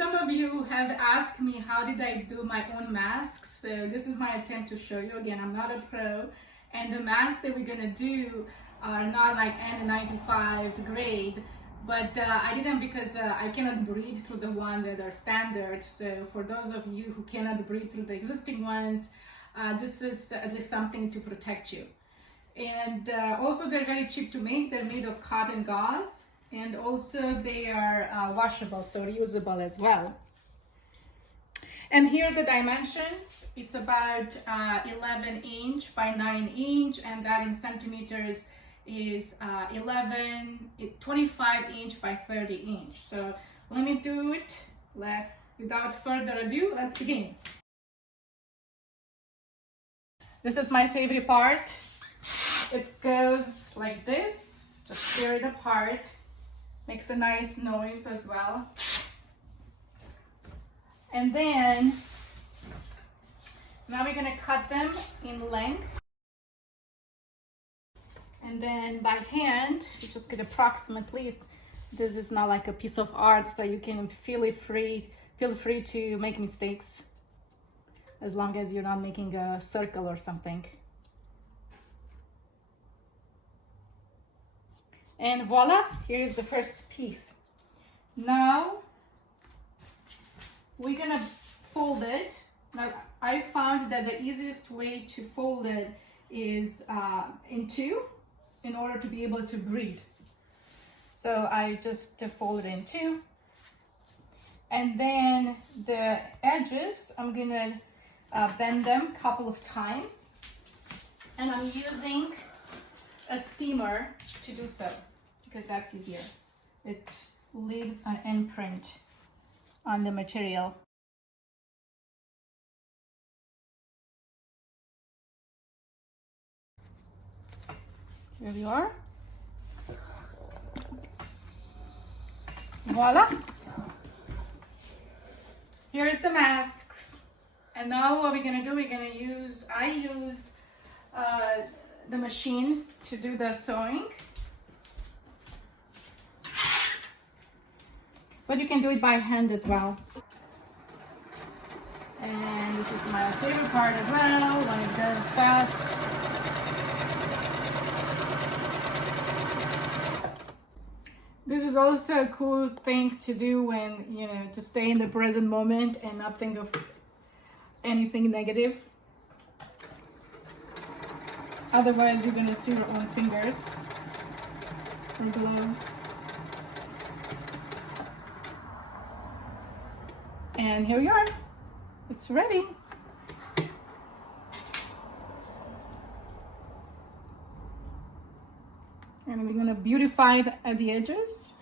Some of you have asked me how did I do my own masks. So this is my attempt to show you. Again, I'm not a pro, and the masks that we're gonna do are not like N95 grade, but I did them because I cannot breathe through the one that are standard. So for those of you who cannot breathe through the existing ones, this is at least something to protect you. And also they're very cheap to make. They're made of cotton gauze, and also they are washable, so reusable as well. And here are the dimensions. It's about 11 inch by 9 inch, and that in centimeters is 25 inch by 30 inch. So let me do it. Without further ado, let's begin. This is my favorite part. It goes like this, just tear it apart. Makes a nice noise as well. And then, now we're gonna cut them in length. And then by hand, you just get approximately, this is not like a piece of art, so you can feel free to make mistakes, as long as you're not making a circle or something. And voila, here's the first piece. Now, we're gonna fold it. Now, I found that the easiest way to fold it is in two, in order to be able to breathe. So I just fold it in two. And then the edges, I'm gonna bend them a couple of times. And I'm using a steamer to do so, because that's easier. It leaves an imprint on the material. Here we are. Voila. Here is the masks. And now what we're gonna do, I use the machine to do the sewing. But you can do it by hand as well. And this is my favorite part as well, when it goes fast. This is also a cool thing to do when, to stay in the present moment and not think of anything negative. Otherwise, you're gonna sue your own fingers or gloves. And here we are. It's ready. And we're gonna beautify it at the edges.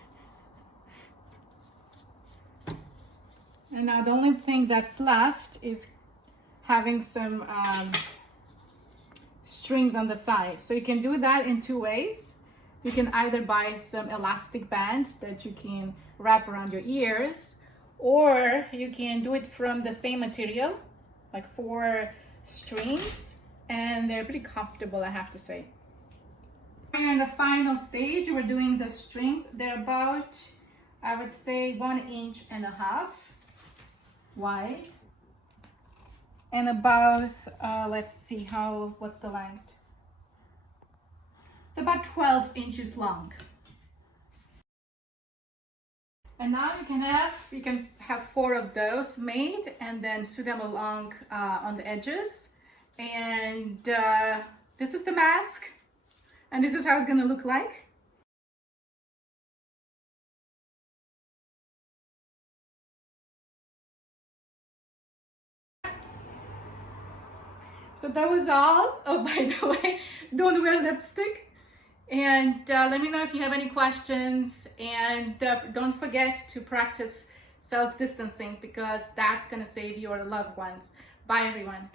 And now the only thing that's left is having some strings on the side. So you can do that in two ways. You can either buy some elastic band that you can wrap around your ears, or you can do it from the same material, like 4 strings, and they're pretty comfortable, I have to say. We're in the final stage. We're doing the strings. They're about, I would say, 1.5 inches wide, and about, let's see, what's the length? It's about 12 inches long. And now you can have 4 of those made, and then sew them along on the edges. And this is the mask, and this is how it's gonna look like. So that was all. Oh, by the way, don't wear lipstick. And let me know if you have any questions, and don't forget to practice self-distancing, because that's gonna save your loved ones. Bye everyone.